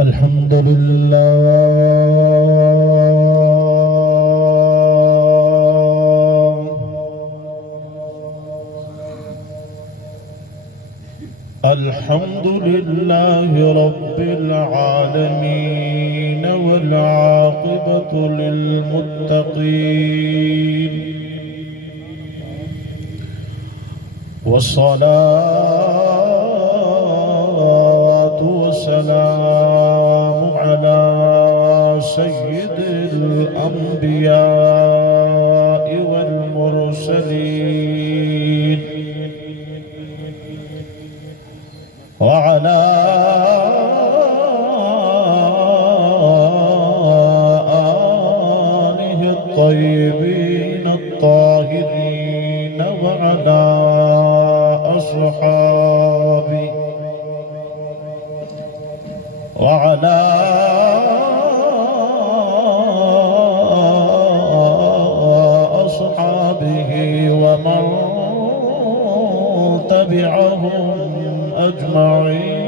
الحمد لله رب العالمين والعاقبة للمتقين والصلاة والسلام على سيد الأنبياء والمرسلين وعلى آله الطيبين الطاهرين وعلى أصحابه وعلى أصحابه ومن تبعهم أجمعين.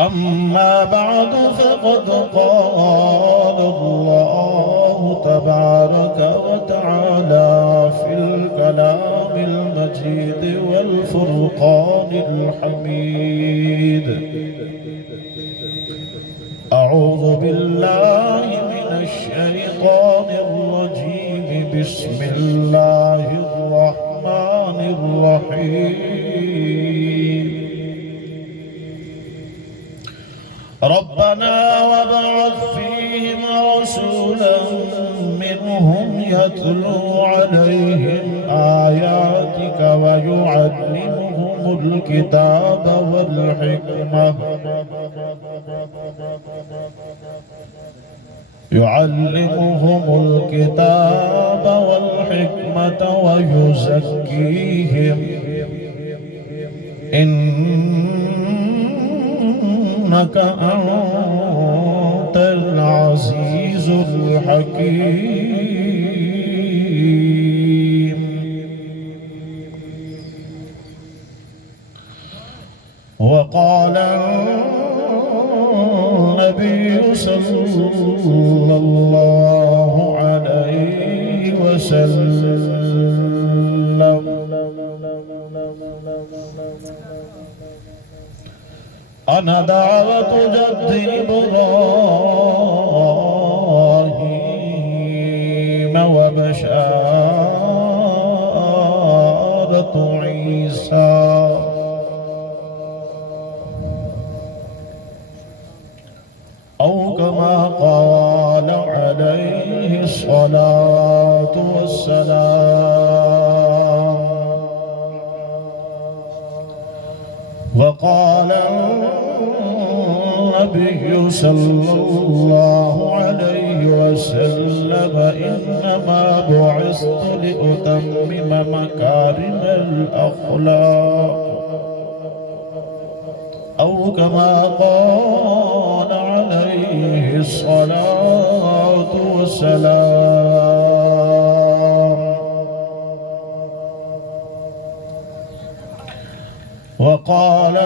أما بعد فقد قال الله تبارك وتعالى في الكلام المجيد والفرقان الحميد: أعوذ بالله من الشيطان الرجيم. بسم الله الرحمن الرحيم. ربنا وابعث فيهم رسولا منهم يتلو عليهم آياتك ويعلمهم الكتاب والحكمة ويزكيهم إنك أنت العزيز الحكيم. وقال النبي صلى الله عليه وسلم: أنا دعوة جدي إبراهيم وبشارة عيسى، أو كما قال عليه الصلاة والسلام. وقال النبي صلى الله عليه وسلم: إنما بعثت لأتمم مكارم الأخلاق، أو كما قال عليه الصلاة والسلام. وقال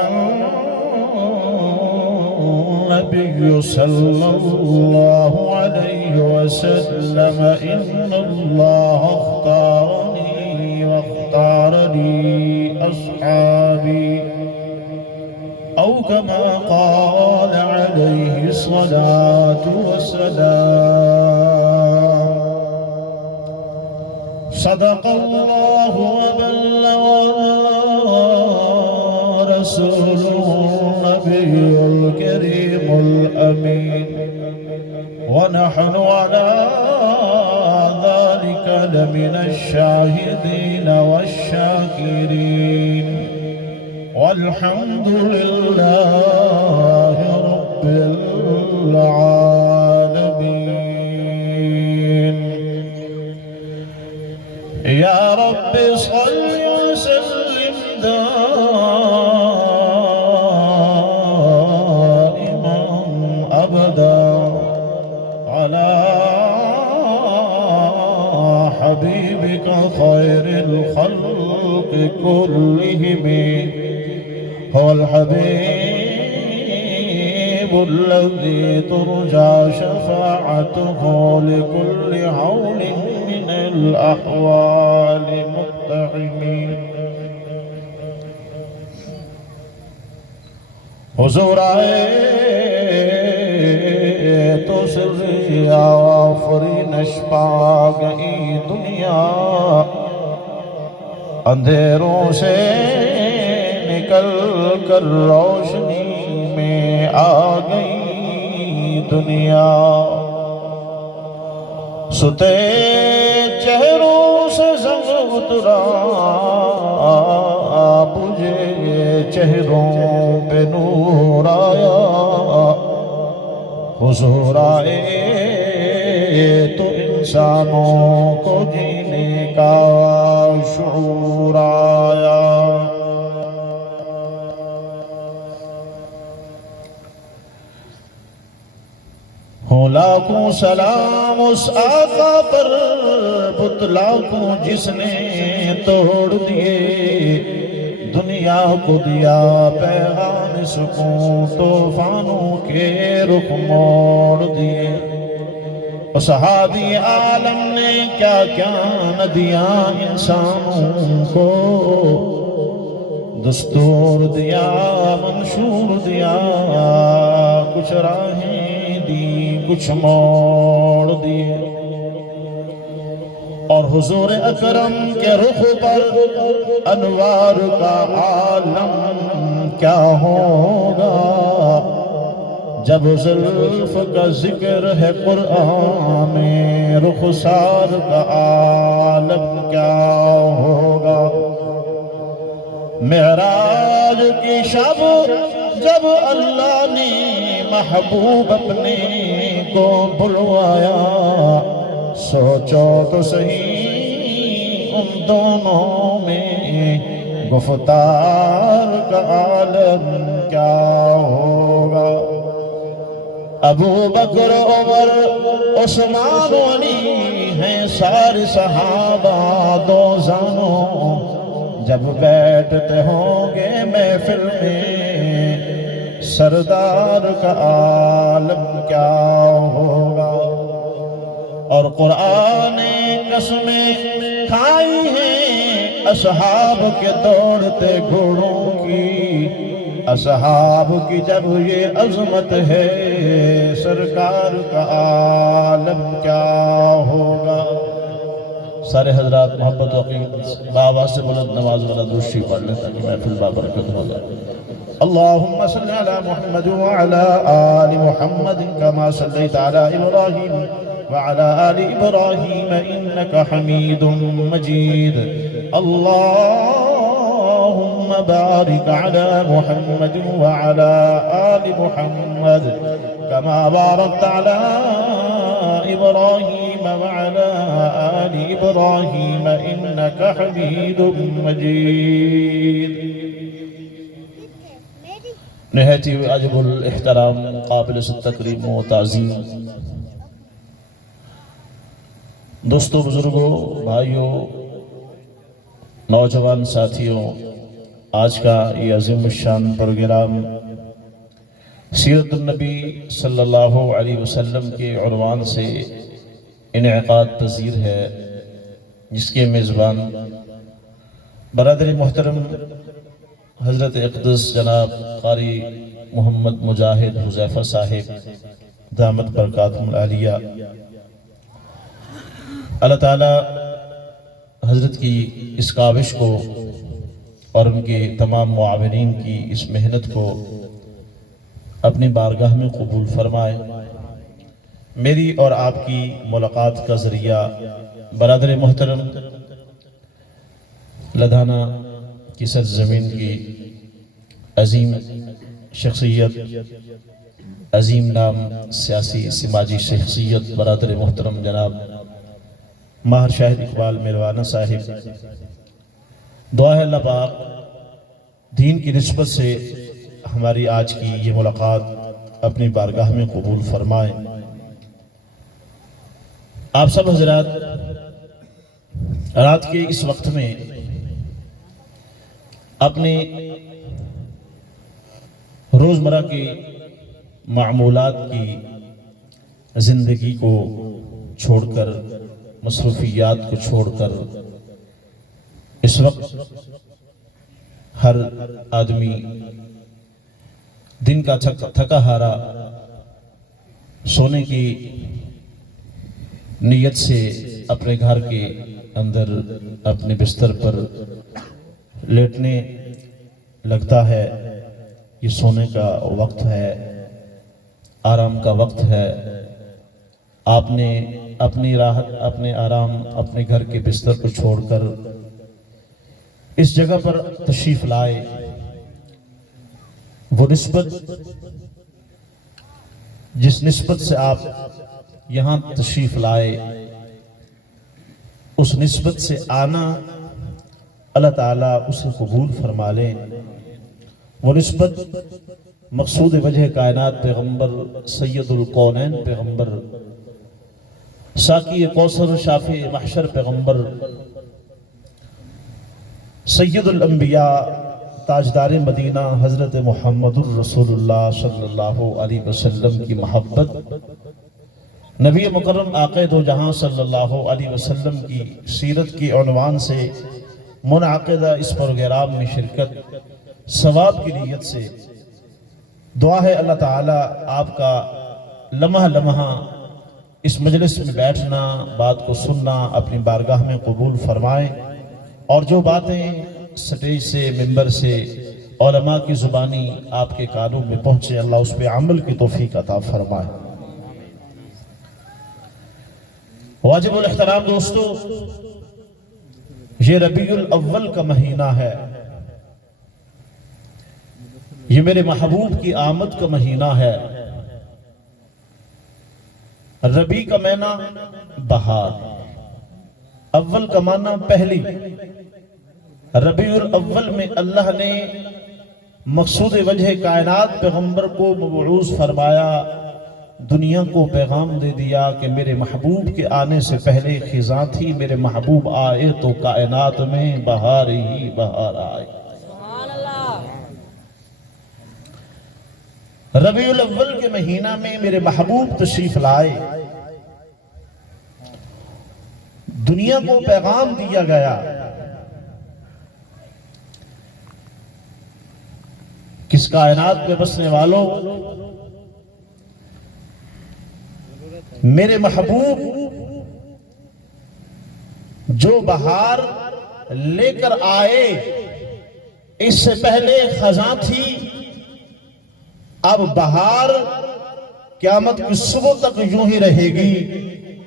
النبي صلى الله عليه وسلم: إن الله اختارني واختار لي أصحابي، أو كما قال عليه الصلاة والسلام. صدق الله وبلغنا رسوله النبي الكريم الأمين، ونحن على ذلك لمن الشاهدين والشاكرين، والحمد لله رب العالمين. يا رب صل وسلم دائما أبدا على حبيبك خير الخلق كلهم هو الحبيب الذي ترجى شفاعته لكل هول من الأحوال مقتحم حضور آئے تو سری آفرین اشپا گئی دنیا اندھیروں سے نکل کر روشنی میں آ گئی دنیا ستے چہروں سے زنگ اترا بجھے چہروں پہ نور آیا حضور آئے تو انسانوں کو جینے کا شعور آیا ہوں لاکھوں سلام اس آقا پر بت لاکھوں جس نے توڑ دیے دنیا کو دیا پیغام سکون طوفانوں کے رخ موڑ دیے اس ہادی عالم نے کیا کیا نہ دیا انسانوں کو دستور دیا منشور دیا کچھ راہیں دی کچھ موڑ دیے اور حضور اکرم کے رخ پر انوار کا عالم کیا ہوگا جب زلف کا ذکر ہے قرآن میں رخسار کا عالم کیا ہوگا معراج کی شب جب اللہ نے محبوب اپنے کو بلوایا سوچو تو صحیح ان دونوں میں گفتار کا عالم کیا ہوگا ابو بکر عمر عثمان علی ہیں سارے صحابہ دو زانوں جب بیٹھتے ہوں گے محفل میں سردار کا عالم کیا ہوگا اور قرآن نے قسمیں کھائی ہیں اصحاب کے دوڑتے گھوڑوں کی اصحاب کی جب یہ عظمت ہے سرکار کا عالم کیا ہوگا سارے حضرات محبت و بابا سے بلند نماز والا درود شریف پڑھ لیں تاکہ محفل بابرکت ہو جائے اللهم صل على محمد وعلى آل محمد كما صليت على إبراهيم وعلى آل إبراهيم إنك حميد مجيد اللهم بارك على محمد وعلى آل محمد كما باركت على إبراهيم وعلى آل إبراهيم إنك حميد مجيد نہایت عجب الاحترام قابل تکریم و تعظیم دوستو بزرگوں بھائیوں نوجوان ساتھیوں آج کا یہ عظیم الشان پروگرام سیرت النبی صلی اللہ علیہ وسلم کے عنوان سے انعقاد پذیر ہے جس کے میزبان برادر محترم حضرت اقدس جناب قاری محمد مجاہد حذیفہ صاحب دامت برکاتہم العالیہ اللہ تعالیٰ حضرت کی اس کاوش کو اور ان کے تمام معاونین کی اس محنت کو اپنی بارگاہ میں قبول فرمائے میری اور آپ کی ملاقات کا ذریعہ برادر محترم لدھانہ کی سرزمین کی عظیم شخصیت عظیم نام سیاسی سماجی شخصیت برادر محترم جناب ماہر شاہد اقبال میروانہ صاحب دعا ہے اللہ پاک دین کی نسبت سے ہماری آج کی یہ ملاقات اپنی بارگاہ میں قبول فرمائے آپ سب حضرات رات کے اس وقت میں اپنے روزمرہ کی معمولات کی زندگی کو چھوڑ کر، مصروفیات کو چھوڑ کر، اس وقت ہر آدمی دن کا تھکا ہارا سونے کی نیت سے اپنے گھر کے اندر اپنے بستر پر لیٹنے لگتا ہے۔ یہ سونے کا وقت ہے، آرام کا وقت ہے۔ آپ نے اپنی راحت، اپنے آرام، اپنے گھر کے بستر کو چھوڑ کر اس جگہ پر تشریف لائے۔ وہ نسبت، جس نسبت سے آپ یہاں تشریف لائے، اس نسبت سے آنا اللہ تعالیٰ اسے قبول فرما لیں۔ وہ نسبت مقصود وجہ کائنات پیغمبر سید الکونین پیغمبر، ساقی کوثر شافع محشر پیغمبر، سید الانبیاء تاجدار مدینہ حضرت محمد الرسول اللہ صلی اللہ علیہ وسلم کی محبت، نبی مکرم آقا دو جہاں صلی اللہ علیہ وسلم کی سیرت کی عنوان سے منعقدہ اس پروگرام میں شرکت ثواب کی نیت سے دعا ہے اللہ تعالیٰ آپ کا لمحہ لمحہ اس مجلس میں بیٹھنا، بات کو سننا اپنی بارگاہ میں قبول فرمائے، اور جو باتیں سٹیج سے، ممبر سے، علماء کی زبانی آپ کے کانوں میں پہنچے، اللہ اس پہ عمل کی توفیق عطا فرمائے۔ واجب الاحترام دوستو، یہ ربیع الاول کا مہینہ ہے، یہ میرے محبوب کی آمد کا مہینہ ہے۔ ربیع کا معنی بہار، اول کا معنی پہلی۔ ربیع الاول میں اللہ نے مقصود وجہ کائنات پیغمبر کو مبعوث فرمایا، دنیا کو پیغام دے دیا کہ میرے محبوب کے آنے سے پہلے خزاں تھی، میرے محبوب آئے تو کائنات میں بہار ہی بہار آئے۔ ربیع الاول کے مہینہ میں میرے محبوب تشریف لائے، دنیا کو پیغام دیا گیا۔ کس کائنات میں بسنے والوں، میرے محبوب جو بہار لے کر آئے، اس سے پہلے خزاں تھی، اب بہار قیامت کی صبح تک یوں ہی رہے گی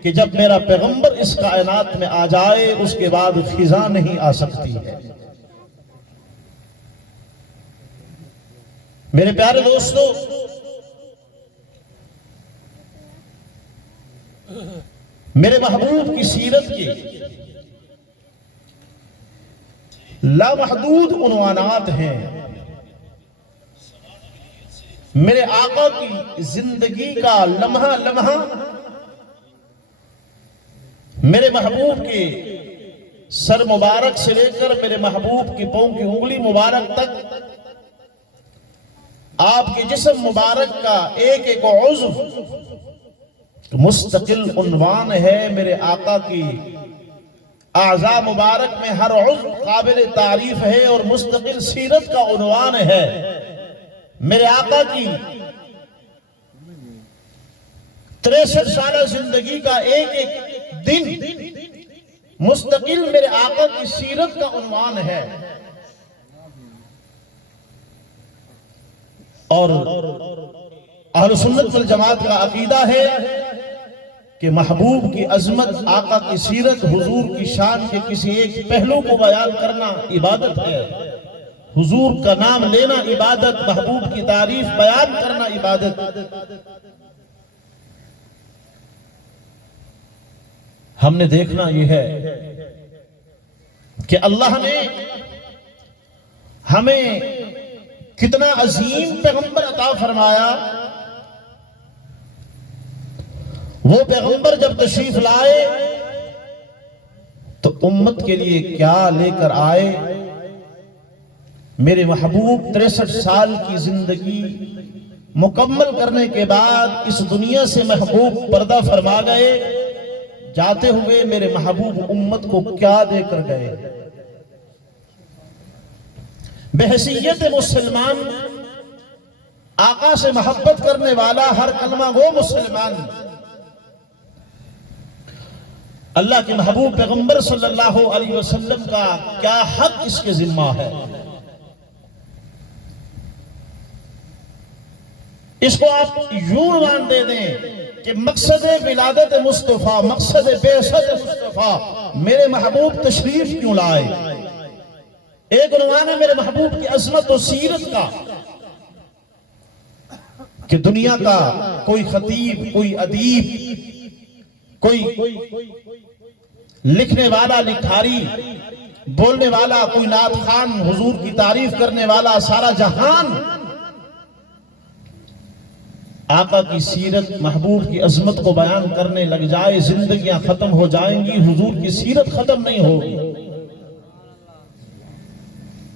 کہ جب میرا پیغمبر اس کائنات میں آ جائے اس کے بعد خزاں نہیں آ سکتی ہے۔ میرے پیارے دوستو، میرے محبوب کی سیرت کی لامحدود عنوانات ہیں۔ میرے آقا کی زندگی کا لمحہ لمحہ، میرے محبوب کے سر مبارک سے لے کر میرے محبوب کی پاؤں کی انگلی مبارک تک، آپ کے جسم مبارک کا ایک ایک عضو مستقل عنوان ہے۔ میرے آقا کی اعضاء مبارک میں ہر عضو قابل تعریف ہے اور مستقل سیرت کا عنوان ہے۔ میرے آقا کی 63 سالہ زندگی کا ایک ایک دن مستقل میرے آقا کی سیرت کا عنوان ہے۔ اور اہل سنت والجماعت کا عقیدہ ہے کہ محبوب کی عظمت، آقا کی سیرت، حضور کی شان کے کسی ایک پہلو کو بیان کرنا عبادت ہے، حضور کا نام لینا عبادت، محبوب کی تعریف بیان کرنا عبادت۔ ہم نے دیکھنا یہ ہے کہ اللہ نے ہمیں کتنا عظیم پیغمبر عطا فرمایا۔ وہ پیغمبر جب تشریف لائے تو امت کے لیے کیا لے کر آئے؟ میرے محبوب 63 سال کی زندگی مکمل کرنے کے بعد اس دنیا سے محبوب پردہ فرما گئے. جاتے ہوئے میرے محبوب امت کو کیا دے کر گئے؟ بحیثیت مسلمان، آقا سے محبت کرنے والا، ہر کلمہ گو مسلمان، اللہ کے محبوب پیغمبر صلی اللہ علیہ وسلم کا کیا حق اس کے ذمہ ہے؟ اس کو آپ یوں عنوان دے دیں کہ مقصد ولادت مصطفیٰ، مقصد بعثت مصطفیٰ، میرے محبوب تشریف کیوں لائے؟ ایک عنوان ہے میرے محبوب کی عظمت و سیرت کا، کہ دنیا کا کوئی خطیب، کوئی ادیب، کوئی لکھنے والا، لکھاری، بولنے والا، کوئی نعت خوان، حضور کی تعریف کرنے والا، سارا جہان آقا کی سیرت، محبوب کی عظمت کو بیان کرنے لگ جائے، زندگیاں ختم ہو جائیں گی، حضور کی سیرت ختم نہیں ہوگی.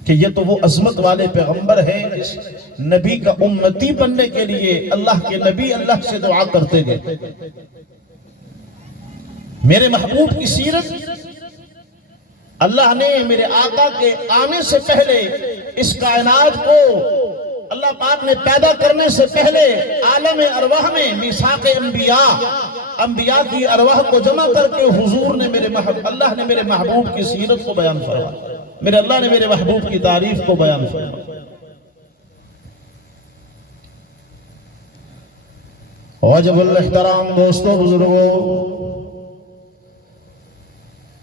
کہ یہ تو وہ عظمت والے پیغمبر ہیں جس نبی کا امتی بننے کے لیے اللہ کے نبی اللہ سے دعا کرتے گئے. میرے محبوب کی سیرت اللہ نے میرے آقا کے آنے سے پہلے اس کائنات کو اللہ پاک نے پیدا کرنے سے پہلے عالم ارواح میں میثاق انبیاء کی ارواح کو جمع کر کے حضور نے اللہ نے میرے محبوب کی سیرت کو بیان فرمایا، میرے اللہ نے میرے محبوب کی تعریف کو بیان فرمایا. واجب الاحترام دوستو، بزرگوں،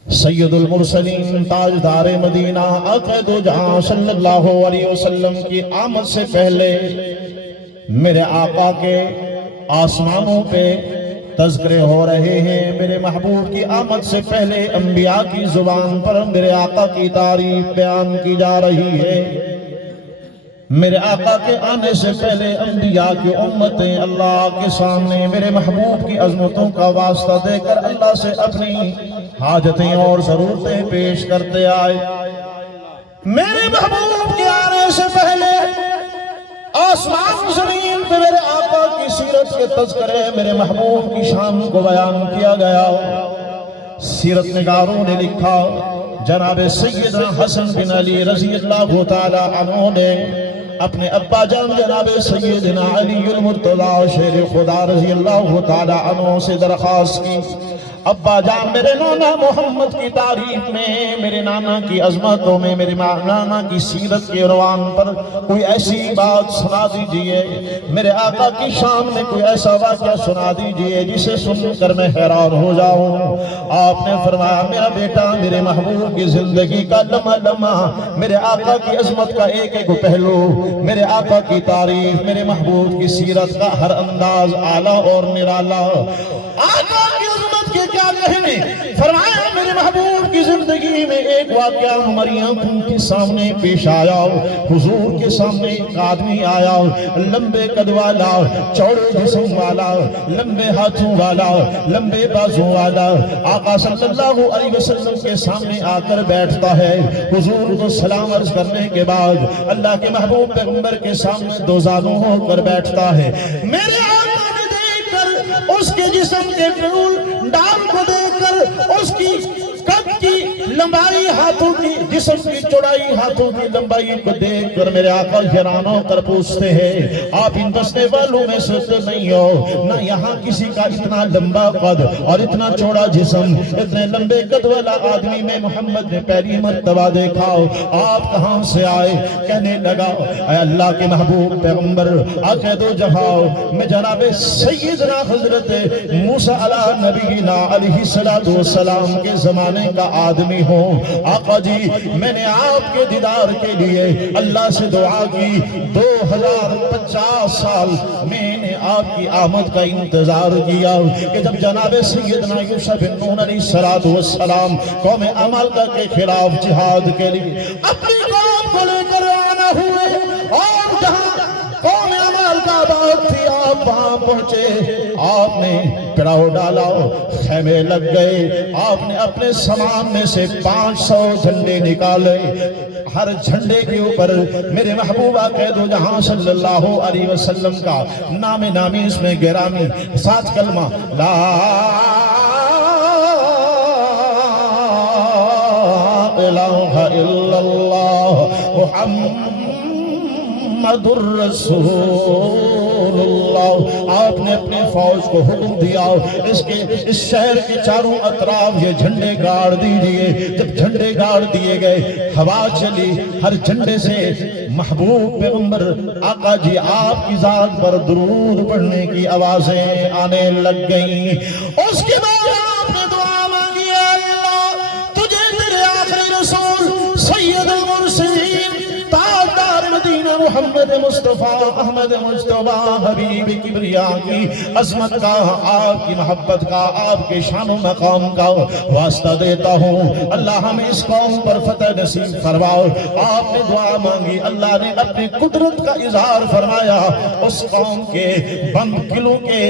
سید المرسلین، تاجدار مدینہ، آقا دو جہاں صلی اللہ علیہ وسلم کی آمد سے پہلے میرے آقا کے آسمانوں پہ تذکرے ہو رہے ہیں. میرے محبوب کی آمد سے پہلے انبیاء کی زبان پر میرے آقا کی تعریف بیان کی جا رہی ہے. میرے آقا کے آنے سے پہلے انبیاء کی امتیں اللہ کے سامنے میرے محبوب کی عظمتوں کا واسطہ دے کر اللہ سے اپنی حاجتیں اور ضرورتیں پیش کرتے آئے. میرے محبوب کے آنے سے پہلے آسمان زمین پہ میرے آقا کی سیرت کے تذکرے، میرے محبوب کی شان کو بیان کیا گیا. سیرت نگاروں نے لکھا، جناب سیدنا حسن بن علی رضی اللہ تعالی عنہ نے اپنے ابا جان جناب سیدنا علی المرتضی شیر خدا رضی اللہ تعالی عنہ سے درخواست کی، ابا جان میرے نانا محمد کی تعریف میں، میرے نانا کی عظمتوں میں، میرے نانا کی سیرت کے عنوان پر کوئی ایسی بات سنا دیجئے، میرے آقا کی شان میں کوئی ایسا واقعہ سنا دیجئے جسے سن کر میں حیران ہو جاؤں. آپ نے فرمایا، میرا بیٹا، میرے محبوب کی زندگی کا لمحہ لمحہ، میرے آقا کی عظمت کا ایک ایک پہلو، میرے آقا کی تعریف، میرے محبوب کی سیرت کا ہر انداز اعلیٰ اور نرالا. آقا کی عظمت کے کیا کہنے؟ فرمایا میرے محبوب کی زندگی میں ایک واقعہ ہماری آنکھوں کے سامنے پیش آیا. حضور کے سامنے ایک آدمی آیا، لمبے قد والا، چوڑے جسم والا، لمبے ہاتھوں والا، لمبے بازوں والا. آقا صلی اللہ علیہ وسلم کے سامنے آ کر بیٹھتا ہے. حضور کو سلام عرض کرنے کے بعد اللہ کے محبوب پیغمبر کے سامنے دو زانوں ہو کر بیٹھتا ہے. میرے آقا نے دیکھ کر اس کے جسم کے طول ڈال کو دیکھ کر، اس کی قد کی لمبائی ہاتھوں کی، جسم کی چوڑائی ہاتھوں کی لمبائی کو دیکھ کر میرے آقا حیران ہو کر پوچھتے ہیں، آپ ان بسنے والوں میں سے نہیں ہو؟ نہ یہاں کسی کا اتنا لمبا قد اور اتنا چوڑا جسم، اتنے لمبے قد والا آدمی میں محمد نے پہلی مرتبہ دیکھا. آپ کہاں سے آئے؟ کہنے لگا، اے اللہ کے محبوب پیغمبر، آقا دو جہاں، میں جناب سیدنا حضرت موسیٰ علیہ نبینا علیہ السلام کے زمانے کا آدمی ہوں. آقا جی، میں نے آپ کے دیدار کے لیے اللہ سے دعا کی. 2050 سال میں نے آپ کی آمد کا انتظار کیا کہ جب جناب سیدنا یوشع بن نون علیہ السلام قوم عمالقہ کے خلاف جہاد کے لیے اپنی قوم کو لے کر آنا ہوئے، اور جہاں قوم عمالقہ آباد تھی آپ وہاں پہنچے آپ نے پڑاؤ ڈالا، خیمے لگ گئے، آپ نے اپنے سامان میں سے 500 جھنڈے نکالے، ہر جھنڈے کے اوپر میرے محبوبہ قید و جہاں صلی اللہ علیہ وسلم کا نام نامی اس میں گرامی ساتھ کلمہ لا الہ الا اللہ محمد الرسول اللہ۔ آپ نے اپنے فوج کو حکم دیا اس شہر کے چاروں اطراف یہ جھنڈے گاڑ دیجئے۔ جب جھنڈے گاڑ دیے گئے، ہوا چلی، ہر جھنڈے سے محبوب پیغمبر آقا جی آپ کی ذات پر درود پڑھنے کی آوازیں آنے لگ گئیں۔ اس کے بعد آپ نے دعا مانگی، اے اللہ تجھے تیرے آخری رسول سید المرسلین تاجدار مدینہ محمد مصطفیٰ احمد مصطفیٰ حبیب کبریا کی عظمت کا، آپ کی محبت کا، آپ کے شان و مقام کا واسطہ دیتا ہوں، اللہ ہمیں اس قوم پر فتح نصیب فرماؤ۔ آپ نے دعا مانگی، اللہ نے اپنی قدرت کا اظہار فرمایا، اس قوم کے بند قلعوں کے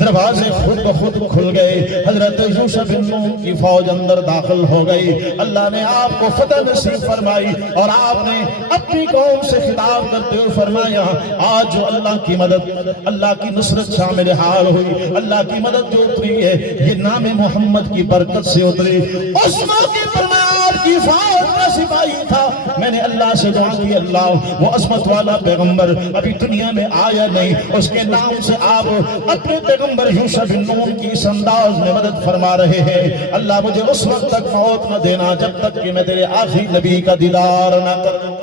دروازے خود بخود کھل گئے، حضرت یوشع بن نون کی فوج اندر داخل ہو گئی، اللہ نے آپ کو فتح نصیب فرمائی، اور آپ نے اپنی قوم سے خطاب کرتے ہوئے فرمایا آج جو اللہ کی مدد، اللہ کی نصرت شامل حال ہوئی، اللہ کی مدد جو اتری ہے یہ نام محمد کی برکت سے اتری۔ اس موقع پر میں آپ کی فوج کا سپاہی تھا، میں نے اللہ سے دعا کی اللہ وہ عظمت والا پیغمبر ابھی دنیا میں آیا نہیں، اس کے نام سے آپ اپنے پیغمبر یوشع بن نون کی اس انداز میں مدد فرما رہے ہیں، اللہ مجھے اس وقت تک موت نہ دینا جب تک کہ میں تیرے آخری نبی کا دیدار نہ کروں۔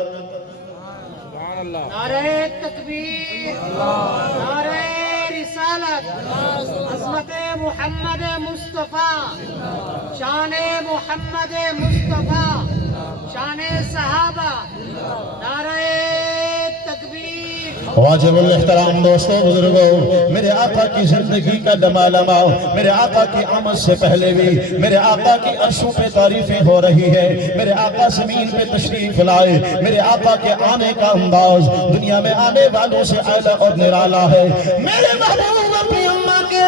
نعرہ تکبیر، نعرہ رسالت، عظمت محمد مصطفیٰ، شان محمد مصطفیٰ، شان صحابہ، نعرہ تکبیر۔ واجب الاحترام دوستوں بزرگوں، میرے آقا کی زندگی کا لمحہ میرے آقا کی آمد سے پہلے بھی میرے آقا کی عرشوں پہ تعریفیں ہو رہی ہے، میرے آقا زمین پہ تشریف لائے، میرے آقا کے آنے کا انداز دنیا میں آنے والوں سے اعلیٰ اور نرالا ہے، میرے محبوب اپنی اماں کے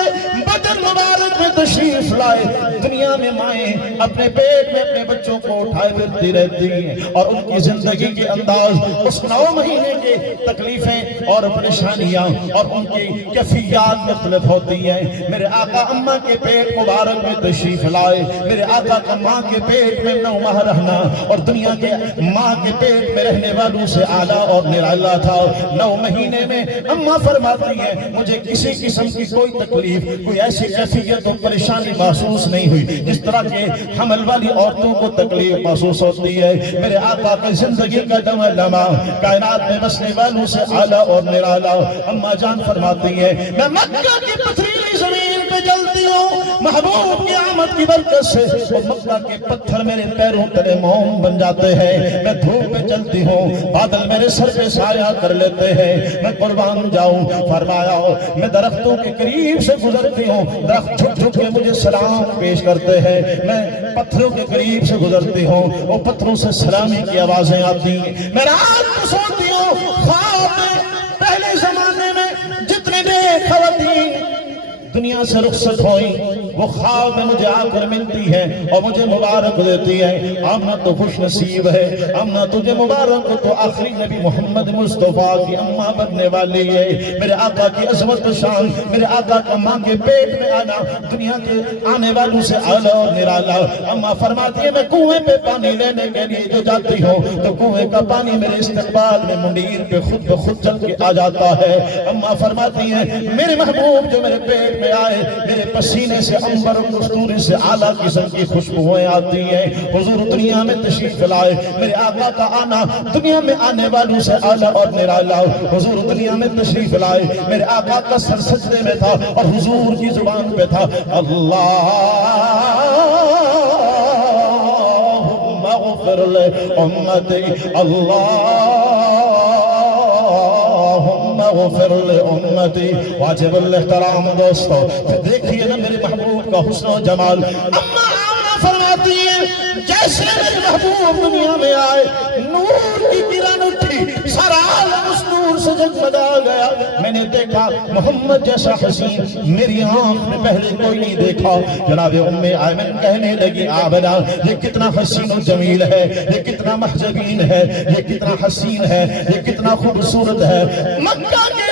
بدن مبارک میں تشریف لائے، دنیا میں مائیں اپنے پیٹ میں اپنے بچوں کو اٹھائے پھرتی رہتی ہیں، اور ان کی زندگی کے انداز اس 9 مہینے کے تکلیفیں اور پریشانیاں اور ان کی کیفیات مختلف ہوتی ہیں، میرے آقا اماں کے پیٹ مبارک میں تشریف لائے، میرے آقا کا ماں کے پیٹ میں 9 ماہ رہنا اور دنیا کے ماں کے پیٹ میں رہنے والوں سے اعلیٰ اور نرالا تھا، 9 مہینے میں اماں فرماتی ہیں مجھے کسی قسم کی کوئی تکلیف، کوئی ایسی کیفیت اور پریشانی محسوس نہیں ہوئی جس طرح کے حمل والی عورتوں کو تکلیف محسوس ہوتی ہے، میرے آقا کی زندگی کا لمحہ کائنات میں بسنے والوں سے اعلیٰ اور نرالا۔ اماں جان فرماتی ہے میں مکہ کی پتھریلی زمین پہ جلتی ہوں محبوب کی آمد کی برکت سے، اور مکہ کے پتھر میرے پیروں تلے موم بن جاتے ہیں، میں دھوپ پہ چلتی ہوں بادل میرے سر پہ سایہ کر لیتے ہیں، میں قربان جاؤں، فرمایا میں درختوں کے قریب سے گزرتی ہوں، درخت جھک جھک کے مجھے سلام پیش کرتے ہیں، میں پتھروں کے قریب سے گزرتی ہوں، وہ پتھروں سے سلامی کی آوازیں آتی ہیں، میں رات کو سوتی ہوں، خواب میں پہلے زمانے میں جتنے بے خواتین دنیا سے رخصت ہوئی وہ خواب میں مجھے آ کر ملتی ہے اور مجھے مبارک دیتی ہے، آمنہ تو خوش نصیب ہے، آمنہ تجھے مبارک تو آخری نبی محمد مصطفیٰ کی اماں بننے والی ہے، میرے آقا کی عظمت شان، میرے آقا کا ماں کے پیٹ میں آنا دنیا کے آنے والوں سے اعلیٰ اور نرالا۔ اماں فرماتی ہے میں کنویں پہ پانی لینے کے لیے جو جاتی ہوں تو کنویں کا پانی میرے استقبال میں منیر پہ خود بخود چل کے آ جاتا ہے، اماں فرماتی ہے میرے محبوب جو میرے پیٹ میں آئے میرے پسینے سے عنبر و کستوری سے اعلیٰ قسم کی خوشبوئیں آتی ہیں، حضور دنیا میں تشریف لائے، میرے آقا کا آنا دنیا میں آنے والوں سے اعلیٰ اور نرالا، حضور دنیا میں تشریف لائے، میرے آقا کا سر سجدے میں تھا اور حضور کی زبان پہ تھا اللہم اغفر لأمتی، اللہم اغفر لأمتی۔ واجب الاحترام دوستو پھر دیکھئے نا میرے محبوب کا حسن و جمال، اماں آمنہ فرماتی ہے جیسے میرے محبوب دنیا میں آئے نور کی کرن اٹھی، سارا عالم اس نور سے جگمگا جگمگا گیا. میں نے دیکھا محمد جیسا حسین میری آنکھ میں پہلے کوئی نہیں دیکھا. جناب ام ایمن کہنے لگی آبدا یہ کتنا حسین و جمیل ہے, یہ کتنا محجبین ہے, یہ کتنا حسین ہے, یہ کتنا خوبصورت ہے. مکہ کے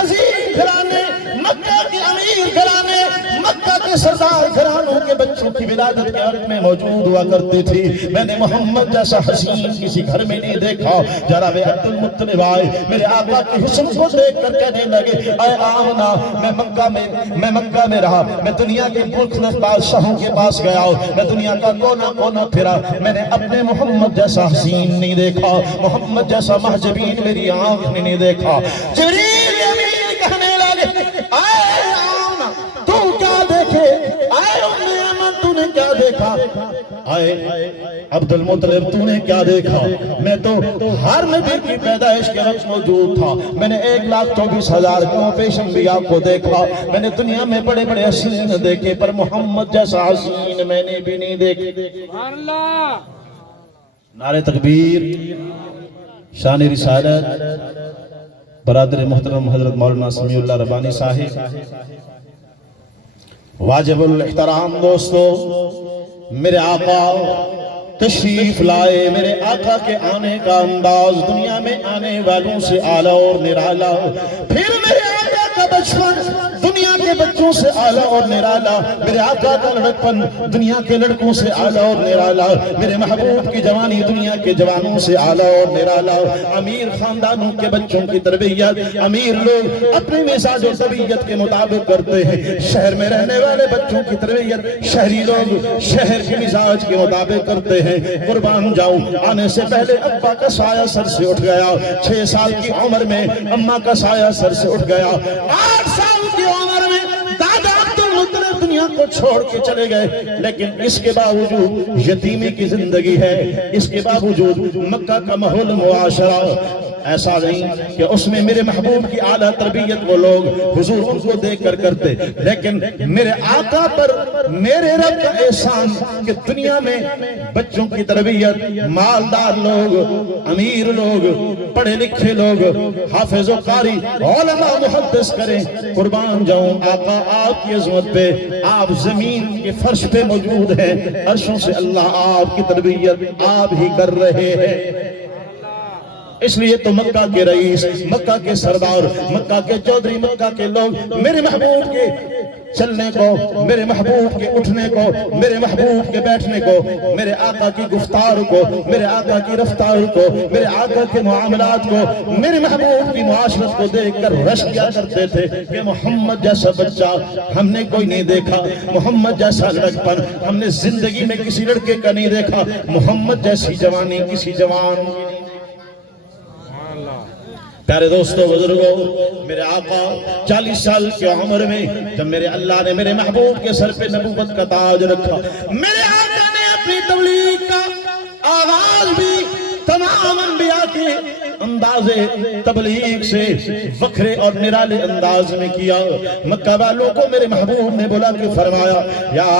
عظیم گھرانے, مکہ کے امیر گھرانے, مکہ کے سردار گھرانوں کے بچوں کی ولادت کے عرق میں موجود ہوا کرتی تھی. میں نے محمد جیسا حسین کسی گھر میں نہیں دیکھا. جناب عبد المطلب آئے, میرے آقا کی حسن کو دیکھ کر کہنے لگے اے آمنہ میں مکہ میں رہا, میں دنیا کے مختلف بادشاہوں کے پاس گیا ہوں, میں دنیا کا کونا کونا پھرا, میں نے اپنے محمد جیسا حسین نہیں دیکھا, محمد جیسا محجبین میری آنکھ میں نہیں دیکھا. جبریل امین کہنے لگے اے آمنہ تو کیا دیکھے, اے ام ایمن تو نے کیا دیکھا, اے عبد المطلب تو نے کیا دیکھا. میں تو ہر نبی کی پیدائش کے وقت موجود تھا. میں نے 1,24,000 کیوں پیش انبیاء کو دیکھا. میں نے دنیا میں بڑے بڑے حسین دیکھے پر محمد جیسا حسین میں نے بھی نہیں دیکھے. نعرہ تکبیر. شان رسالت برادر محترم حضرت مولانا سمیع اللہ ربانی صاحب. واجب الاحترام دوستو, میرے آقا تشریف لائے. میرے آقا کے آنے کا انداز دنیا میں آنے والوں سے اعلیٰ اور نرالا. پھر میرے آقا کا بچپن دنیا کے بچوں سے اعلیٰ اور نرالا. میرے آقا کا لڑکپن دنیا کے لڑکوں سے اعلیٰ اور نرالا. میرے محبوب کی جوانی دنیا کے جوانوں سے اعلیٰ اور نرالا. امیر خاندانوں کے بچوں کی تربیت امیر لوگ اپنے مزاج و طبیعت کے مطابق کرتے ہیں. شہر میں رہنے والے بچوں کی تربیت شہری لوگ شہر کے مزاج کے مطابق کرتے ہیں. قربان جاؤں, آنے سے پہلے ابا کا سایہ سر سے اٹھ گیا. 6 سال کی عمر میں اماں کا سایہ سر سے اٹھ گیا. 8 سال کی عمر میں دادا عبد المطلب دنیا کو چھوڑ کے چلے گئے. لیکن اس کے باوجود یتیمی کی زندگی ہے. اس کے باوجود مکہ کا ماحول معاشرہ ایسا نہیں کہ اس میں میرے محبوب کی اعلیٰ تربیت وہ لوگ حضور ان کو دیکھ کر کرتے. لیکن میرے آقا پر میرے رب کا احسان کہ دنیا میں بچوں کی تربیت مالدار لوگ, امیر لوگ, پڑھے لکھے لوگ, حافظ و قاری, علماء, محدث کریں. قربان جاؤں آقا آپ کی عظمت پہ, آپ زمین کے فرش پہ موجود ہیں. عرشوں سے اللہ آپ کی تربیت آپ ہی کر رہے ہیں. اس لیے تو مکہ کے رئیس, مکہ کے سردار, مکہ کے چودھری, مکہ کے لوگ میرے محبوب کے چلنے کو, میرے محبوب کے اٹھنے کو, میرے محبوب کے بیٹھنے کو, میرے آقا کی گفتار کو, میرے آقا کی رفتار کو, میرے آقا کے معاملات کو, میرے محبوب کی معاشرت کو دیکھ کر رش کیا کرتے تھے کہ محمد جیسا بچہ ہم نے کوئی نہیں دیکھا, محمد جیسا لڑکپن ہم نے زندگی میں کسی لڑکے کا نہیں دیکھا, محمد جیسی جوانی کسی جوان. پیارے دوستو, بزرگوں, میرے آقا 40 سال کی عمر میں جب میرے اللہ نے میرے محبوب کے سر پہ نبوت کا تاج رکھا, میرے آقا نے اپنی تبلیغ کا آغاز بھی تمام انبیاء کے انداز تبلیغ سے وکھرے اور نرالے انداز میں کیا. مکہ والوں کو میرے محبوب نے بلا کے فرمایا یا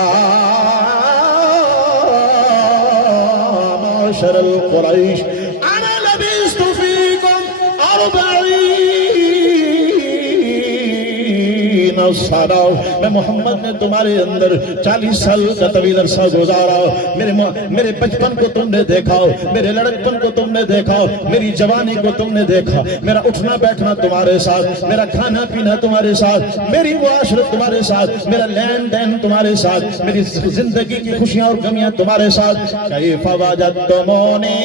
معاشر القریش انا لبثت فیکم 40 سالہ, میں محمد نے تمہارے اندر 40 سال کا طویل عرصہ گزارا. میرے بچپن کو تم نے دیکھا, میرے لڑکپن کو تم نے دیکھا, میری جوانی کو تم نے دیکھا, میرا اٹھنا بیٹھنا تمہارے ساتھ, میرا کھانا پینا تمہارے ساتھ, میری معاشرت تمہارے ساتھ, میرا لین دین تمہارے ساتھ, میری زندگی کی خوشیاں اور غمیاں تمہارے ساتھ. کیف وجدتمونی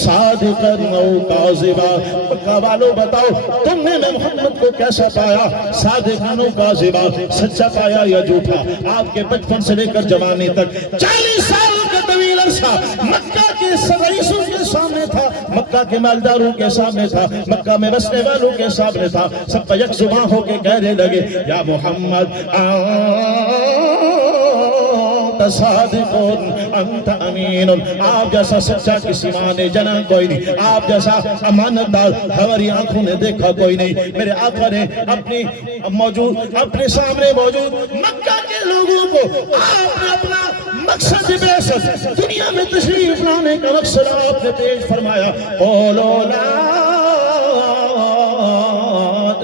صادقا او کاذبا, مکہ والو بتاؤ تم نے میں محمد کو کیسا پایا, صادقا او کاذبا, سچا پایا یا جھوٹا. آپ کے بچپن سے لے کر جوانی تک 40 سال کا طویل عرصہ مکہ کے رئیسوں کے سامنے تھا, مکہ کے مالداروں کے سامنے تھا, مکہ میں بسنے والوں کے سامنے تھا. سب یک زباں ہو کے کہنے لگے یا محمد انت صادق انت امین. آپ جیسا سچا کسی ماں نے جنا کوئی نہیں, آپ جیسا امانت دار ہماری آنکھوں نے دیکھا کوئی نہیں. میرے آقا نے اپنے سامنے موجود مکہ کے لوگوں کو آپ نے اپنا مقصد بعثت, دنیا میں تشریف لانے کا مقصد آپ نے پیش فرمایا. قولوا لا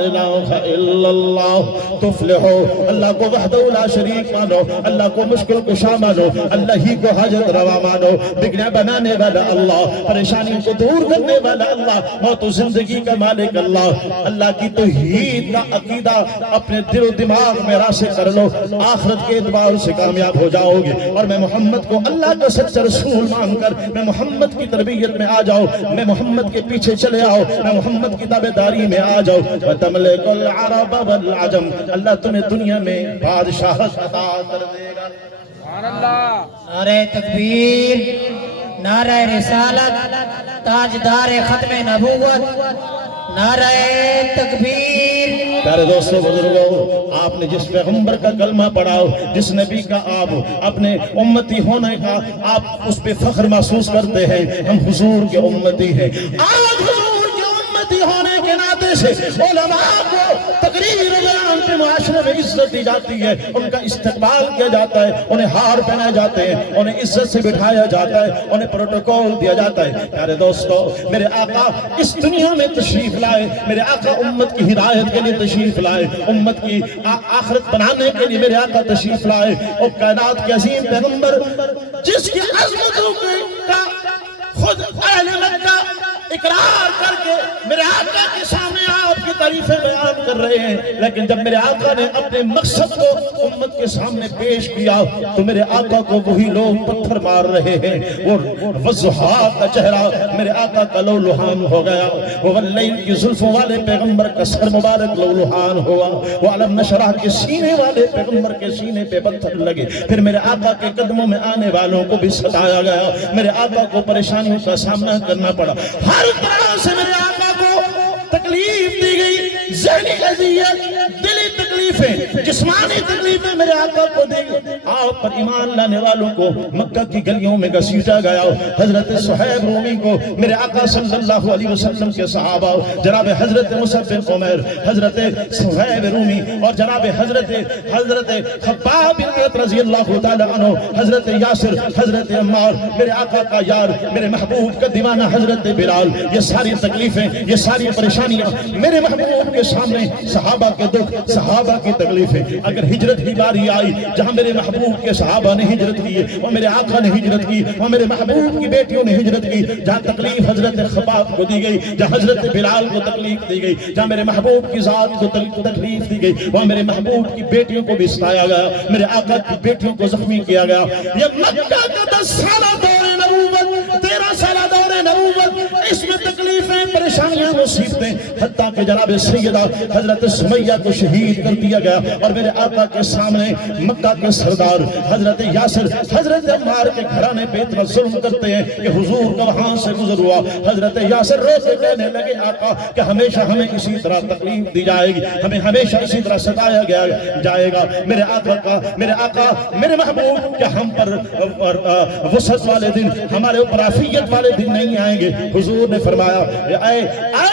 الہ الا اللہ تفلحو. اللہ کو وحدہ لا شریک مانو, اللہ کو مشکل کشا مانو, اللہ ہی کو حاجت روا مانو. بگڑے بنانے والا اللہ, پریشانی کو دور کرنے والا اللہ, موت و زندگی کا مالک اللہ. اللہ کی توحید کا عقیدہ اپنے دل و دماغ میں راسخ کر لو, آخرت کے اعتبار سے کامیاب ہو جاؤ گے. اور میں محمد کو اللہ کا سچا رسول مان کر میں محمد کی تربیت میں آ جاؤ, میں محمد کے پیچھے چلے آؤ, میں محمد کی تابعداری میں آ جاؤ. وَتَمْلِكُ الْعَرَبَ وَالْعَجَمَ, اللہ تمہیں دنیا میں بادشاہت عطا کر دے گا. نعرہ تکبیر, نعرہ رسالت, تاجدار ختم نبوت, نعرہ تکبیر. پیارے دوستو بزرگوں, آپ نے جس پیغمبر کا کلمہ پڑھا, جس نبی کا آپ اپنے امتی ہونے کا آپ اس پہ فخر محسوس کرتے ہیں, ہم حضور کے امتی ہیں. آج حضور کے امتی ہونے کے ناطے سے علماء کو تقریر بیان پہ معاشرے میں عزت دی جاتی ہے, ان کا استقبال کیا جاتا ہے, انہیں ہار پہنا جاتے ہیں, انہیں عزت سے بٹھایا جاتا ہے, انہیں پروٹوکول دیا جاتا ہے. پیارے دوستو, میرے آقا اس دنیا میں تشریف لائے, میرے آقا امت کی ہدایت کے لیے تشریف لائے, امت کی آخرت بنانے کے لیے میرے آقا تشریف لائے. اور کائنات کے عظیم پیغمبر جس کی عظمتوں کا خود اہل مکہ اقرار کر کے میرے آقا کے سامنے آپ کی تعریفیں بیان کر رہے ہیں, لیکن جب میرے آقا نے اپنے مقصد کو امت کے سامنے پیش کیا تو میرے آقا کو وہی لوگ پتھر مار رہے ہیں. وہ وضحا کا چہرہ میرے آقا کا لولہان ہو گیا, وہ واللیل کی زلفوں والے پیغمبر کا سر مبارک لولہان ہوا, وہ علم نشرح کے سینے والے پیغمبر کے سینے پہ پتھر لگے. پھر میرے آقا کے قدموں میں آنے والوں کو بھی ستایا گیا, میرے آقا کو پریشانیوں کا سامنا کرنا پڑا. ہر طرح سے میرے آقا کو تکلیف دی گئی, ذہنی اذیت, دلی تکلیفیں, جسمانی تکلیفیں میرے آقا کو دی گئی. آپ پر ایمان لانے والوں کو مکہ کی گلیوں میں گھسیٹا گیا. حضرت صہیب رومی کو میرے آقا صلی اللہ علیہ وسلم کے صحابہ جناب حضرت مصعب بن عمیر, حضرت صہیب رومی اور جناب حضرت خباب بن عرط رضی اللہ تعالی عنہ, حضرت یاسر, حضرت عمار, میرے آقا کا یار, میرے محبوب کا دیوانہ حضرت بلال, یہ ساری تکلیفیں, یہ ساری پریشانیاں میرے محبوب کے سامنے, صحابہ کے دکھ, صحابہ کی تکلیفیں. اگر ہجرت کی باری آئی جہاں میرے محبوب کے صحابہ نے ہجرت کی اور میرے آقا نے ہجرت کی اور میرے محبوب کی بیٹیوں نے ہجرت کی, جہاں تکلیف حضرت خباب کو دی گئی, جہاں حضرت بلال کو تکلیف دی گئی, جہاں میرے محبوب کی ذات کو تکلیف دی گئی, وہاں میرے محبوب کی بیٹیوں کو بھی ستایا گیا, میرے آقا کی بیٹیوں کو زخمی کیا گیا. یہ مکہ کا 10 سالہ دور نبوت, 13 سالہ دور نبوت, اس میں تکلیفیں, پریشانیاں, مصیبتیں, حتیٰ کہ جناب سیدہ حضرت سمیہ کو شہید کر دیا گیا. اور میرے آقا کے سامنے مکہ کے سردار حضرت یاسر, حضرت عمار کے گھرانے پہ اتنا ظلم کرتے ہیں کہ حضور کا وہاں سے گزر ہوا. حضرت یاسر رو سے کہنے لگے آقا کہ ہمیشہ ہمیں اسی طرح تکلیف دی جائے گی, ہمیں ہمیشہ اسی طرح ستایا جائے گا. میرے آقا میرے محبوب کہ ہم پر وسعت والے دن, ہمارے اوپر عافیت والے دن نہیں آئیں گے. حضور نے فرمایا اے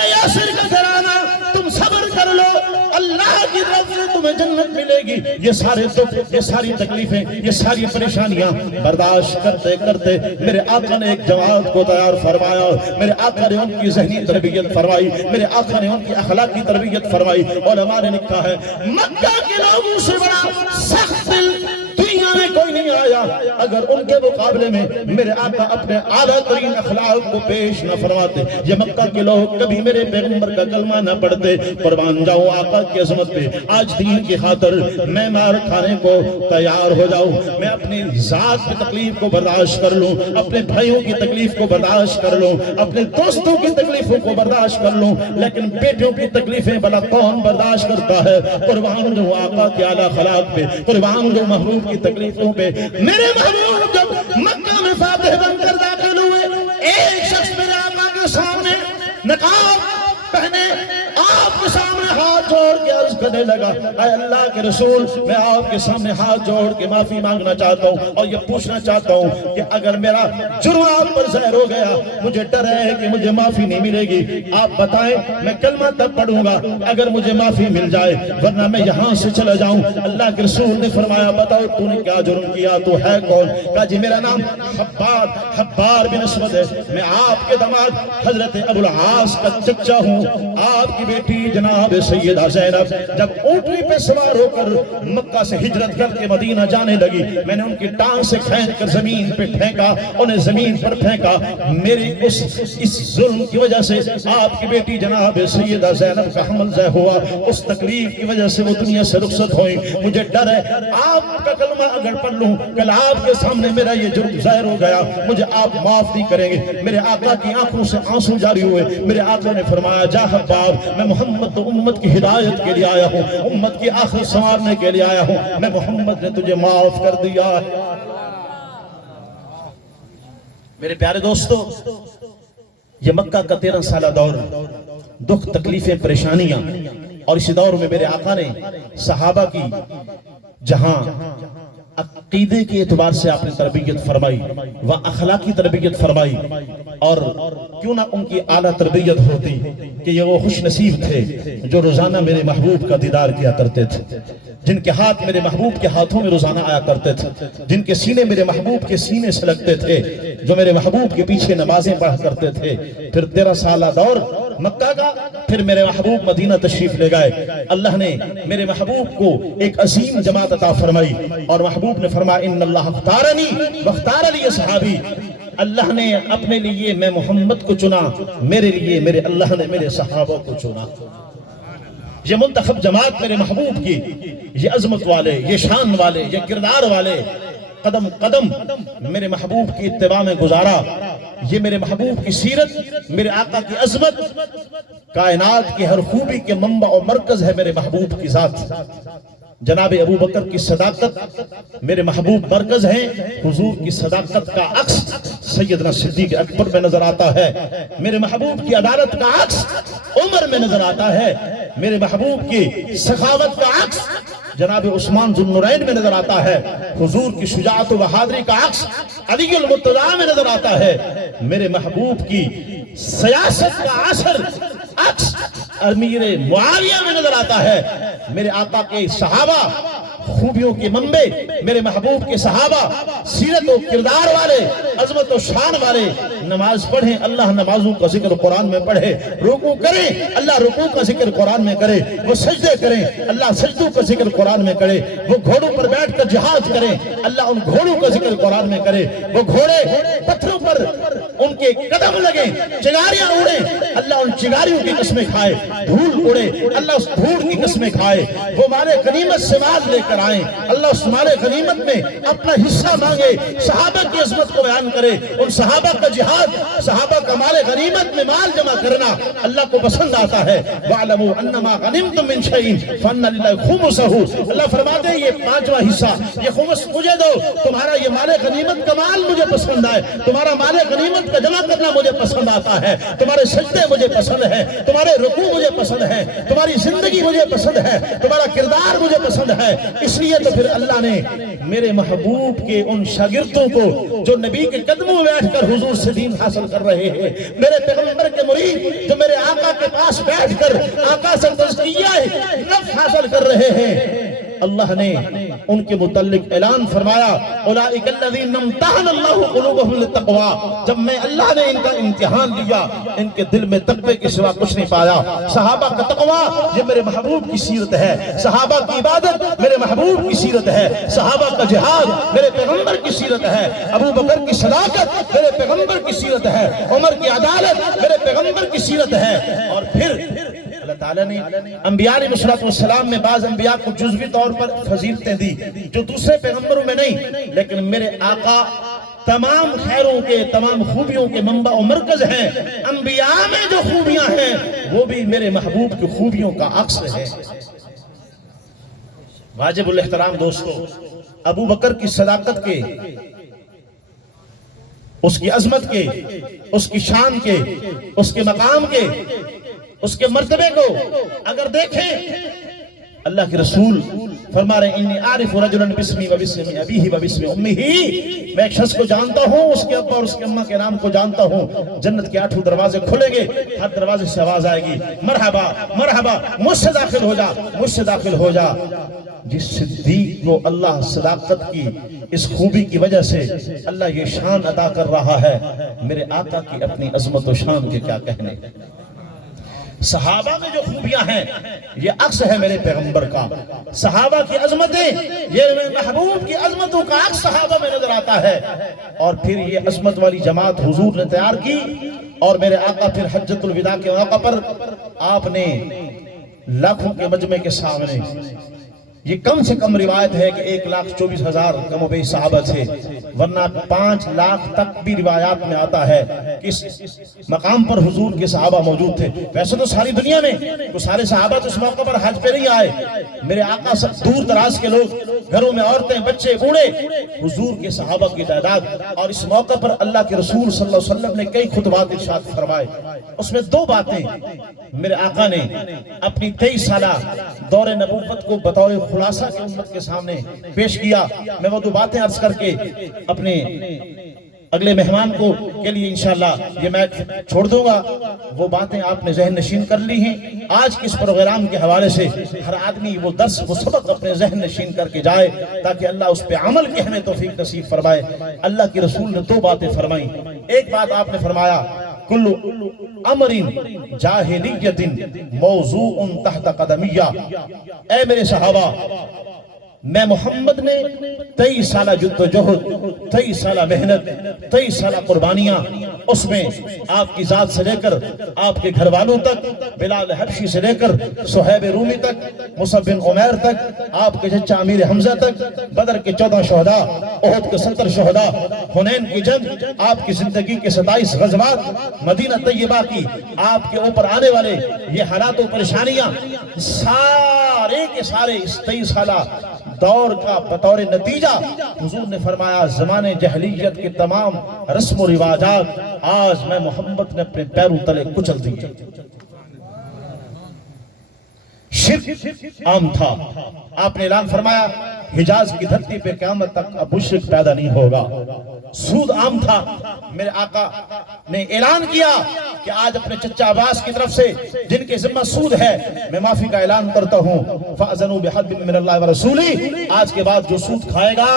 یاسر کا گھرانہ, تم صبر کر لو, اللہ کی طرف سے تمہیں جنت ملے گی. یہ سارے دکھ, یہ ساری تکلیفیں, یہ ساری پریشانیاں برداشت کرتے کرتے میرے آقا نے ایک جماعت کو تیار فرمایا. میرے آقا نے ان کی ذہنی تربیت فرمائی, میرے آقا نے ان کی اخلاقی تربیت فرمائی. علماء نے لکھا ہے مکہ کے لوگوں سے بڑا سخت دل دنیا میں کوئی نہیں آیا اگر ان کے مقابلے میں میرے آقا اپنے اعلیٰ ترین اخلاق کو پیش نہ فرماتے. یہ مکہ کے لوگ کبھی میرے پیغمبر کا کلمہ نہ پڑھتے. قربان جاؤں آقا کی عظمت پہ. آج دین کی خاطر میں مار کھانے کو تیار ہو جاؤں, میں اپنی ذات کی تکلیف کو برداشت کر لوں, اپنے بھائیوں کی تکلیف کو برداشت کر لوں, اپنے دوستوں کی تکلیفوں کو برداشت کر لوں, لیکن بیٹیوں کی تکلیفیں بلا کون برداشت کرتا ہے. قربان جاؤں آقا کے اعلیٰ اخلاق پہ, قربان جاؤں محبوب کی تکلیفوں پہ. میرے محبوب جب مکہ میں فاتح بن کر داخل ہوئے, ایک شخص میرے آقا کے سامنے نقاب پہنے آپ کے سامنے ہاتھ جوڑ کے عرض کرنے لگا، اے اللہ کے رسول میں آپ کے سامنے ہاتھ جوڑ کے معافی مانگنا چاہتا ہوں اور یہ پوچھنا چاہتا ہوں کہ اگر میرا جرم آپ پر ظاہر ہو گیا، مجھے ڈر ہے کہ مجھے معافی نہیں ملے گی، آپ بتائیں میں کلمہ تب پڑھوں گا اگر مجھے معافی مل جائے، ورنہ میں یہاں سے چلا جاؤں۔ اللہ کے رسول نے فرمایا بتاؤ تو نے کیا جرم کیا، تو ہے کون؟ کہا جی میرا نام حبار بن اسود ہے، میں آپ کے داماد حضرت ابو العاص کا چچا ہوں، آپ کی بیٹی جناب سیدہ زینب جب اونٹنی پہ سوار ہو کر مکہ سے ہجرت کر کے مدینہ جانے لگی، میں نے ان کی ٹانگ سے کھینچ کر زمین پہ پھینکا، انہیں زمین پر پھینکا، میری اس ظلم کی وجہ سے آپ کی بیٹی جناب سیدہ زینب کا حمل ضائع ہوا، اس تکلیف کی وجہ سے وہ دنیا سے رخصت ہوئی، مجھے ڈر ہے آپ کا کلمہ اگر پڑھ لوں کل آپ کے سامنے میرا یہ جرم ظاہر ہو گیا، مجھے آپ معاف نہیں کریں گے۔ میرے آقا کی آنکھوں سے آنسو جاری ہوئے، میرے آقا نے فرمایا جا حباب، میں محمد تو امت کی ہدایت کے لیے آیا ہوں، امت کی آخر سنوارنے کے لیے آیا ہوں، میں محمد نے تجھے معاف کر دیا۔ میرے پیارے دوستو، یہ مکہ کا 13 سالہ دور، دکھ تکلیفیں پریشانیاں، اور اسی دور میں میرے آقا نے صحابہ کی جہاں عقیدے کے اعتبار سے آپ نے تربیت فرمائی و اخلاقی تربیت فرمائی، اور کیوں نہ ان کی اعلیٰ تربیت ہوتی کہ یہ وہ خوش نصیب تھے جو روزانہ میرے محبوب کا دیدار کیا کرتے تھے، جن کے ہاتھ میرے محبوب کے ہاتھوں میں روزانہ آیا کرتے تھے، جن کے سینے میرے محبوب کے سینے سے لگتے تھے، جو میرے محبوب کے پیچھے نمازیں پڑھا کرتے تھے۔ پھر 13 سالہ دور مکہ کا، پھر میرے محبوب مدینہ تشریف لے گئے، اللہ نے میرے محبوب کو ایک عظیم جماعت عطا فرمائی، اور محبوب نے فرمایا ان اللہ اختارنی واختار لی اصحابی، اللہ نے اپنے لیے میں محمد کو چنا، میرے لیے میرے اللہ نے میرے صحابہ کو چنا۔ یہ منتخب جماعت میرے محبوب کی، یہ عظمت والے، یہ شان والے، یہ کردار والے، قدم قدم میرے محبوب کی اتباع میں گزارا، یہ میرے محبوب کی سیرت، میرے آقا کی عظمت، کائنات کی ہر خوبی کے منبع و مرکز ہے میرے محبوب کی ذات۔ جناب ابو بکر کی صداقت میرے محبوب مرکز ہیں، حضور کی صداقت کا عکس سیدنا صدیق اکبر میں نظر آتا ہے، میرے محبوب کی عدالت کا عکس عمر میں نظر آتا ہے، میرے محبوب کی سخاوت کا عکس جناب عثمان ذو النورین میں نظر آتا ہے، حضور کی شجاعت و بہادری کا عکس علی المرتضیٰ میں نظر آتا ہے، میرے محبوب کی سیاست کا اثر عکس امیر معاویہ میں نظر آتا ہے، میرے آقا کے صحابہ خوبیوں کے منبع، میرے محبوب کے صحابہ سیرت و کردار والے، عظمت و شان والے، نماز پڑھیں اللہ نمازوں کا ذکر قرآن میں پڑھے، رکوع کریں اللہ رکوع کا ذکر قرآن میں کرے، وہ سجدے کریں اللہ سجدوں کا ذکر قرآن میں کرے، وہ گھوڑوں پر بیٹھ کر جہاد کریں اللہ ان گھوڑوں کا ذکر قرآن میں کرے، وہ گھوڑے پتھروں پر ان کے قدم لگیں، چنگاریاں اڑیں اللہ ان چنگاریوں کی قسمیں کھائے، دھول اڑے اللہ اس دھول کی قسمیں کھائے، وہ مال غنیمت سے مال لے کر آئیں اللہ اس مال غنیمت میں اپنا حصہ مانگے، صحابہ کی عظمت کو بیان کرے، ان صحابہ کا جہاد، صحابہ کا مال غنیمت میں مال جمع کرنا اللہ کو پسند آتا ہے۔ وَعْلَمُوا أَنَّمَا غَنِمْتُم مِّن شَيْءٍ فَأَنَّ لِلَّهِ خُمُسَهُ، اللہ فرماتے ہیں یہ 5واں حصہ، یہ خمس مجھے دو، تمہارا یہ مال غنیمت کا مال مجھے پسند آئے، تمہارا مال غنیمت کا جمع کرنا مجھے پسند آتا ہے، تمہارے سجدے مجھے پسند ہے، تمہارے رکوع مجھے پسند ہے، تمہاری زندگی مجھے پسند ہے، تمہارا کردار مجھے پسند ہے۔ اس لیے تو پھر اللہ نے میرے محبوب کے ان شاگردوں کو جو نبی کے قدموں میں بیٹھ کر حضور سے دین حاصل کر رہے ہیں، میرے پیغمبر کے مرید جو میرے آقا کے پاس بیٹھ کر آقا سے تزکیہ نفس حاصل کر رہے ہیں، اللہ نے ان کے متعلق اعلان فرمایا اولئک الذین امتحن اللہ قلوبهم للتقوی، جب میں اللہ نے ان کا امتحان لیا ان کے دل میں تقوی کے سوا کچھ نہیں پایا۔ صحابہ کا تقوی یہ میرے محبوب کی سیرت ہے، صحابہ کی عبادت میرے محبوب کی سیرت ہے، صحابہ کا جہاد میرے پیغمبر کی سیرت ہے، ابو بکر کی صداقت میرے پیغمبر کی سیرت ہے، عمر کی عدالت میرے پیغمبر کی سیرت ہے۔ اور پھر اللہ تعالیٰ نے انبیاء علیہ السلام میں بعض انبیاء کو جزوی طور پر فضیلتیں دی جو دوسرے پیغمبروں میں نہیں، لیکن میرے آقا تمام خیروں کے تمام خوبیوں کے منبع و مرکز ہیں، انبیاء میں جو خوبیاں ہیں وہ بھی میرے محبوب کی خوبیوں کا عکس ہے۔ واجب الاحترام دوستو، ابو بکر کی صداقت کے، اس کی عظمت کے، اس کی شان کے، اس کے مقام کے، اس کے مرتبے کو اگر دیکھیں اللہ کے رسول فرما رہے ہیں انی عارف رجلا باسمی و باسم ابیہ و باسم امہ، میں ایک شخص کو جانتا ہوں، اس کے ابا اور اس کے اماں کے نام کو جانتا ہوں، جنت کے 8 دروازے کھلیں گے، ہر دروازے سے آواز آئے گی مرحبا مرحبا، مجھ سے داخل ہو جا، مجھ سے داخل ہو جا۔ جس صدیق کو اللہ صداقت کی اس خوبی کی وجہ سے اللہ یہ شان عطا کر رہا ہے، میرے آقا کی اپنی عظمت و شان کے کیا کہنے۔ صحابہ میں جو خوبیاں ہیں یہ عکس ہے میرے پیغمبر کا، صحابہ کی عظمتیں، یہ میرے محبوب کی عظمتوں کا عکس صحابہ میں نظر آتا ہے۔ اور پھر یہ عظمت والی جماعت حضور نے تیار کی، اور میرے آقا پھر حجۃ الوداع کے موقع پر آپ نے لاکھوں کے مجمع کے سامنے، یہ کم سے کم روایت ہے کہ 1,24,000 کم و بیش صحابہ تھے، ورنہ 5 لاکھ تک بھی روایات میں آتا ہے کہ اس مقام پر حضور کے صحابہ موجود تھے۔ ویسے تو ساری دنیا میں تو سارے صحابہ تو اس موقع پر حج پہ نہیں آئے، میرے آقا سب دور دراز کے لوگ، گھروں میں عورتیں بچے بوڑھے، حضور کے صحابہ کی تعداد۔ اور اس موقع پر اللہ کے رسول صلی اللہ علیہ وسلم نے کئی خطبات ارشاد فرمائے، اس میں 2 باتیں میرے آقا نے اپنی 23 سالہ دور نبوت کو بطور خلاصہ کے امت کے سامنے پیش کیا۔ میں وہ 2 باتیں عرض کر کے اپنے اگلے مہمان کو کے لیے انشاءاللہ یہ میں چھوڑ دوں گا۔ وہ باتیں آپ نے ذہن نشین کر لی ہیں۔ آج کے اس پروگرام کے حوالے سے ہر آدمی وہ درس وہ سبق اپنے ذہن نشین کر کے جائے، تاکہ اللہ اس پہ عمل کے ہمیں توفیق نصیب فرمائے۔ اللہ کے رسول نے 2 باتیں فرمائیں۔ ایک بات آپ نے فرمایا کل امر جاہلیت موضوع تحت قدمیہ، اے میرے صحابہ، میں محمد نے 23 سالہ جد و جہد، 23 سالہ محنت، 23 سالہ قربانیاں، اس میں آپ کی ذات سے لے کر آپ کے گھر والوں تک، بلال حبشی سے لے کر صہیب رومی تک، مصعب بن عمیر تک، آپ کے چچا امیر حمزہ تک، بدر کے 14 شہداء، احد کے 70 شہداء، حنین کی جنگ، آپ کی زندگی کے 27 غزوات، مدینہ طیبہ کی آپ کے اوپر آنے والے یہ حالات و پریشانیاں، سارے کے سارے اس 23 سالہ دور کا بطور نتیجہ حضور نے فرمایا زمانے جہلیت کے تمام رسم و رواجات آج میں محمد نے اپنے پیروں تلے کچل دیے۔ شرک عام تھا، آپ نے اعلان فرمایا حجاز کی دھرتی پہ قیامت تک اب مشرک پیدا نہیں ہوگا۔ سود عام تھا، میرے آقا نے اعلان کیا کہ آج اپنے چچا عباس کی طرف سے جن کے ذمہ سود ہے میں معافی کا اعلان کرتا ہوں، فَأَذَنُوا بِحَرْبٍ مِّنَ اللَّهِ وَرَسُولِهِ، آج کے بعد جو سود کھائے گا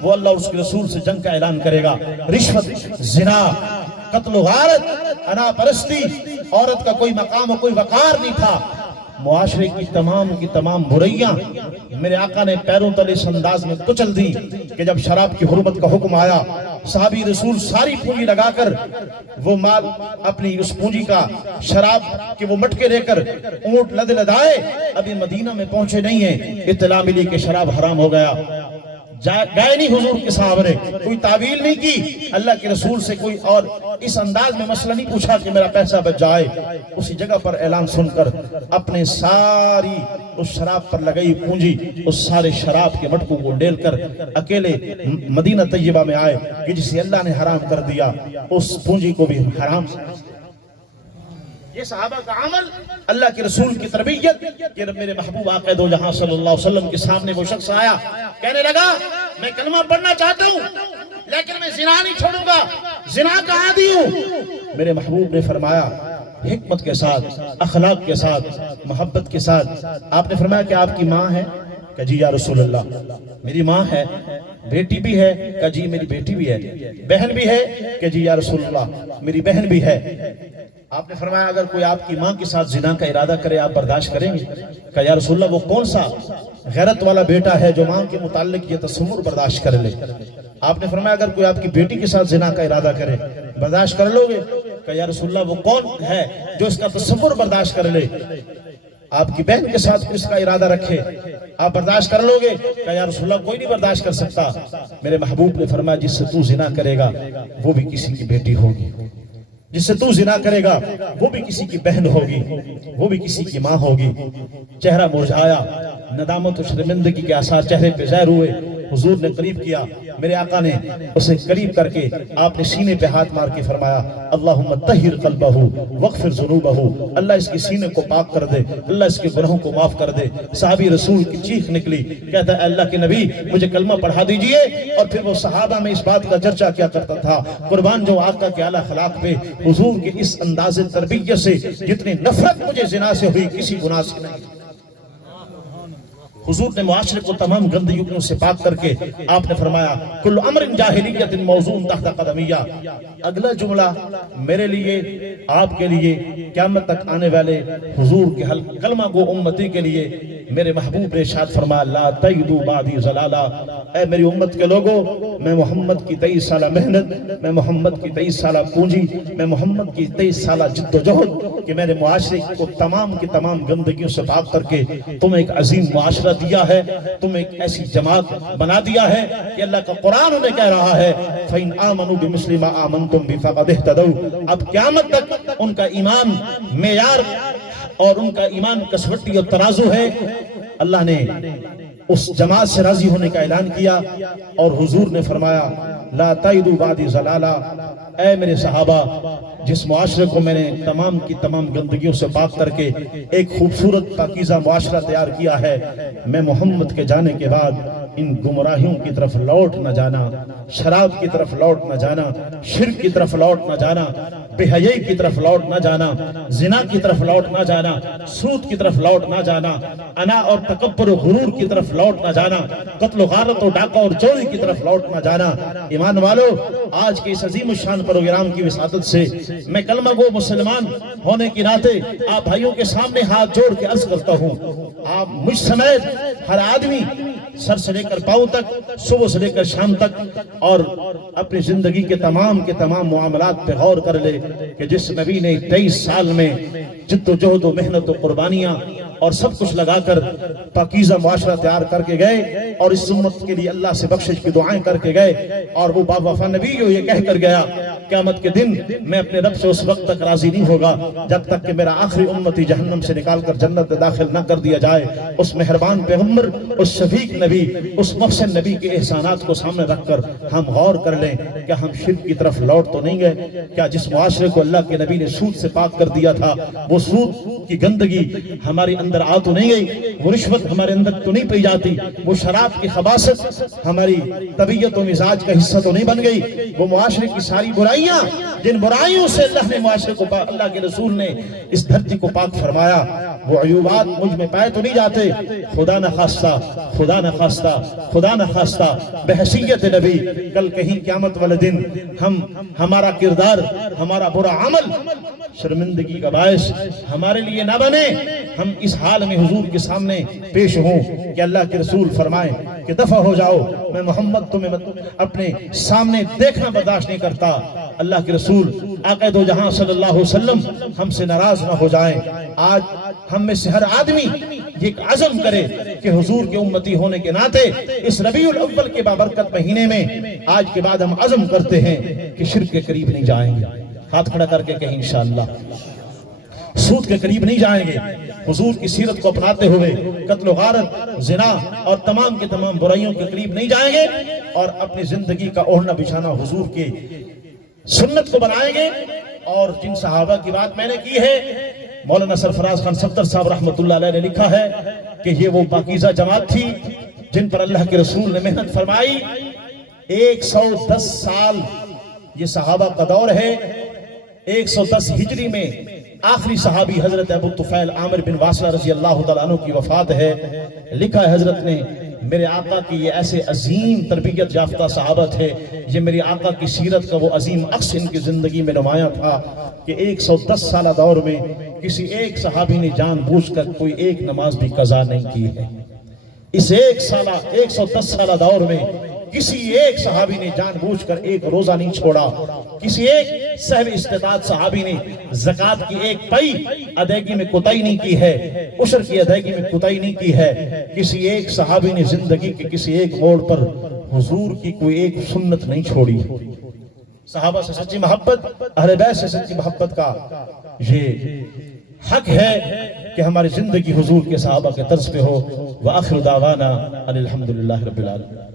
وہ اللہ اور اس کے رسول سے جنگ کا اعلان کرے گا۔ رشوت، زنا، قتل و غارت، انا پرستی، عورت کا کوئی مقام و کوئی وقار نہیں تھا، معاشرے کی تمام برائیاں میرے آقا نے پیروں تلے اس انداز میں کچل دی کہ جب شراب کی حرمت کا حکم آیا، صحابی رسول ساری پونجی لگا کر وہ مال اپنی اس پونجی کا شراب کے وہ مٹکے لے کر اونٹ لد لدائے، ابھی مدینہ میں پہنچے نہیں ہیں، اطلاع ملی کہ شراب حرام ہو گیا۔ گئے نہیں حضور کے سامنے، کوئی تعویل نہیں کی، اللہ کے رسول سے کوئی اور اس انداز میں مسئلہ نہیں پوچھا کہ میرا پیسہ بچ جائے۔ اسی جگہ پر اعلان سن کر اپنے ساری اس شراب پر لگئی پونجی، اس سارے شراب کے مٹکوں کو ڈیل کر اکیلے مدینہ طیبہ میں آئے کہ جسے اللہ نے حرام کر دیا اس پونجی کو بھی حرام سے۔ یہ صحابہ کا عمل، اللہ کے رسول کی تربیت کہ میرے محبوب آقا دو جہاں صلی اللہ علیہ وسلم کے سامنے وہ شخص آیا، کہنے لگا میں کلمہ پڑھنا چاہتا ہوں لیکن میں زنا نہیں چھوڑوں گا، زنا کا عادی ہوں۔ میرے محبوب نے فرمایا حکمت کے ساتھ، اخلاق کے ساتھ، محبت کے ساتھ، آپ نے فرمایا کہ آپ کی ماں ہے؟ کہ جی یا رسول اللہ میری ماں ہے۔ بیٹی بھی ہے؟ کہ جی میری بیٹی بھی ہے۔ بہن بھی ہے؟ کہ جی یا رسول اللہ میری بہن بھی ہے۔ آپ نے فرمایا اگر کوئی آپ کی ماں کے ساتھ زنا کا ارادہ کرے آپ برداشت کریں گے؟ کہ یا رسول اللہ وہ کون سا غیرت والا بیٹا ہے جو ماں کے متعلق یہ تصور برداشت کر لے؟ آپ نے فرمایا اگر کوئی آپ کی بیٹی کے ساتھ زنا کا ارادہ کرے برداشت کر لو گے؟ کہ یا رسول اللہ وہ کون ہے جو اس کا تصور برداشت کر لے؟ آپ کی بہن کے ساتھ اس کا ارادہ رکھے آپ برداشت کر لو گے؟ کہ یا رسول اللہ کوئی نہیں برداشت کر سکتا۔ میرے محبوب نے فرمایا جس سے تو زنا کرے گا وہ بھی کسی کی بیٹی ہوگی، جس سے تو زنا کرے گا وہ بھی کسی کی بہن ہوگی، وہ بھی کسی کی ماں ہوگی۔ چہرہ مرجھایا، ندامت و شرمندگی کے آثار چہرے پہ ظاہر ہوئے۔ حضور نے قریب کیا، میرے آقا نے اسے قریب کر کے آپ نے سینے پہ ہاتھ مار کے فرمایا اللہم طہر قلبہ واغفر ذنوبہ، اللہ اس کے سینے کو پاک کر دے، اللہ اس کے گناہوں کو معاف کر دے۔ صحابی رسول کی چیخ نکلی، کہتا ہے اللہ کے نبی مجھے کلمہ پڑھا دیجئے، اور پھر وہ صحابہ میں اس بات کا چرچا کیا کرتا تھا، قربان جو آقا کے اعلیٰ اخلاق پہ، حضور کے اس انداز تربیت سے جتنی نفرت مجھے زنا سے ہوئی کسی گناہ سے نہیں۔ حضور نے معاشرے کو تمام گندگیوں سے پاک کر کے آپ نے فرمایا کل امر جاہلیت موزون تحت قدمیہ۔ اگلا جملہ میرے لیے، آپ کے لیے، قیامت تک آنے والے حضور کے کلمہ گو امتی کے لیے میرے محبوب نے ارشاد فرمایا لا تیدو بعدی ضلالہ، اے میری امت کے لوگوں، میں محمد کی 23 سالہ محنت، میں محمد کی 23 سالہ پونجی، میں محمد کی 23 سالہ جد و جہد کہ میرے معاشرے کو تمام کی تمام گندگیوں سے پاک کر کے تمہیں ایک عظیم معاشرہ دیا ہے، تمہیں ایک ایسی جماعت بنا دیا ہے کہ اللہ کا قرآن انہیں کہہ رہا ہے فَإِنْ آمَنُوا بِمِثْلِ مَا آمَنْتُمْ بِهِ فَقَدِ اهْتَدَوْا۔ اب قیامت تک ان کا ایمان معیار اور ان کا ایمان کسوٹی اور ترازو ہے۔ اللہ نے اس جماعت سے راضی ہونے کا اعلان کیا اور حضور نے فرمایا لا تائدو بعدی ضلالہ، اے میرے صحابہ جس معاشرے کو میں نے تمام کی تمام گندگیوں سے پاک کر کے ایک خوبصورت پاکیزہ معاشرہ تیار کیا ہے، میں محمد کے جانے کے بعد ان گمراہیوں کی طرف لوٹ نہ جانا، شراب کی طرف لوٹ نہ جانا، شرک کی طرف لوٹ نہ جانا، بے حیائی کی طرف لوٹ نہ جانا، زنا کی طرف لوٹ نہ جانا، سود کی طرف لوٹ نہ جانا، انا اور تکبر و غرور کی طرف لوٹ نہ جانا، قتل و غارت و ڈاکہ اور چوری کی طرف لوٹ نہ جانا۔ ایمان والو، آج کے اس عظیم الشان پروگرام کی وسعت سے میں کلمہ گو مسلمان ہونے کی ناطے آپ بھائیوں کے سامنے ہاتھ جوڑ کے عرض کرتا ہوں، آپ مجھ سمیت ہر آدمی سر سے لے کر پاؤں تک، صبح سے لے کر شام تک، اور اپنی زندگی کے تمام معاملات پہ غور کر لے کہ جس نبی نے 23 سال میں جد و جہد و محنت و قربانیاں اور سب کچھ لگا کر پاکیزہ معاشرہ تیار کر کے گئے اور اس امت کے لیے اللہ سے بخشش کی دعائیں کر کے گئے، اور وہ با وفا نبی جو یہ کہہ کر گیا قیامت کے دن میں اپنے رب سے اس وقت تک راضی نہیں ہوگا جب تک کہ میرا آخری امتی جہنم سے نکال کر جنت میں داخل نہ کر دیا جائے۔ اس مہربان پیغمبر، اس شفیق نبی، اس محسن نبی کے احسانات کو سامنے رکھ کر ہم غور کر لیں کہ ہم شرک کی طرف لوٹ تو نہیں گئے؟ کیا جس معاشرے کو اللہ کے نبی نے سود سے پاک کر دیا تھا وہ سود کی گندگی ہماری اندر آ تو نہیں گئی؟ وہ رشوت ہمارے اندر تو نہیں پی جاتی؟ وہ شراب کی خباثت ہماری طبیعت و مزاج کا حصہ تو نہیں بن گئی؟ وہ معاشرے کی ساری برائیاں جن برائیوں سے اللہ نے معاشرے کو اللہ کے رسول نے اس دھرتی کو پاک فرمایا، وہ عیوبات مجھ میں پائے تو نہیں جاتے؟ خدا نخواستہ، خدا نخواستہ، خدا نخواستہ بحیثیت نبی کل کہیں قیامت والے دن ہمارا کردار، ہمارا برا عمل شرمندگی کا باعث ہمارے لیے نہ بنے، ہم اس حال میں حضور کے سامنے پیش ہوں کہ اللہ کے رسول فرمائیں کہ دفع ہو جاؤ، میں محمد تمہیں اپنے سامنے دیکھنا برداشت نہیں کرتا۔ اللہ کے رسول آقا دو جہاں صلی اللہ علیہ وسلم ہم سے ناراض نہ ہو جائیں۔ آج ہم میں سے ہر آدمی یہ عزم کرے کہ حضور کے امتی ہونے کے ناطے اس ربیع الاول کے بابرکت مہینے میں آج کے بعد ہم عزم کرتے ہیں کہ شرک کے قریب نہیں جائیں گے۔ ہاتھ کھڑا کر کے کہیں انشاءاللہ سود کے قریب نہیں جائیں گے، حضور کی سیرت کو اپناتے ہوئے قتل و غارت، زنا اور تمام کے تمام برائیوں کے قریب نہیں جائیں گے، اور اپنی زندگی کا اوڑھنا بچھانا حضور کی سنت کو بنائیں گے۔ اور جن صحابہ کی بات میں نے کی ہے، مولانا سرفراز خان صفدر صاحب رحمۃ اللہ علیہ نے لکھا ہے کہ یہ وہ پاکیزہ جماعت تھی جن پر اللہ کے رسول نے محنت فرمائی۔ 110 سال یہ صحابہ کا دور ہے۔ 110 ہجری میں آخری صحابی حضرت ابو طفیل عامر بن واصلہ رضی اللہ تعالیٰ عنہ کی وفات ہے۔ لکھا ہے حضرت نے میرے آقا کی یہ ایسے عظیم تربیت یافتہ صحابہ تھے، یہ میری آقا کی سیرت کا وہ عظیم عکس ان کی زندگی میں نمایاں تھا کہ 110 سالہ دور میں کسی ایک صحابی نے جان بوجھ کر کوئی ایک نماز بھی قضا نہیں کی ہے۔ اس 110 سالہ دور میں کسی ایک صحابی نے جان بوجھ کر ایک روزہ نہیں چھوڑا، کسی ایک صاحب استطاعت صحابی نے زکوٰۃ کی ایک پئی ادائیگی میں کوتاہی نہیں کی ہے، عشر کی ادائیگی میں کوتاہی نہیں کی ہے، کسی ایک صحابی نے زندگی کے کسی ایک موڑ پر حضور کی کوئی ایک سنت نہیں چھوڑی۔ صحابہ سے سچی محبت، اہل بیت سے سچی محبت کا یہ حق ہے کہ ہماری زندگی حضور کے صحابہ کے طرز پہ ہو۔ وآخر دعوانا ان الحمدللہ رب العالمین۔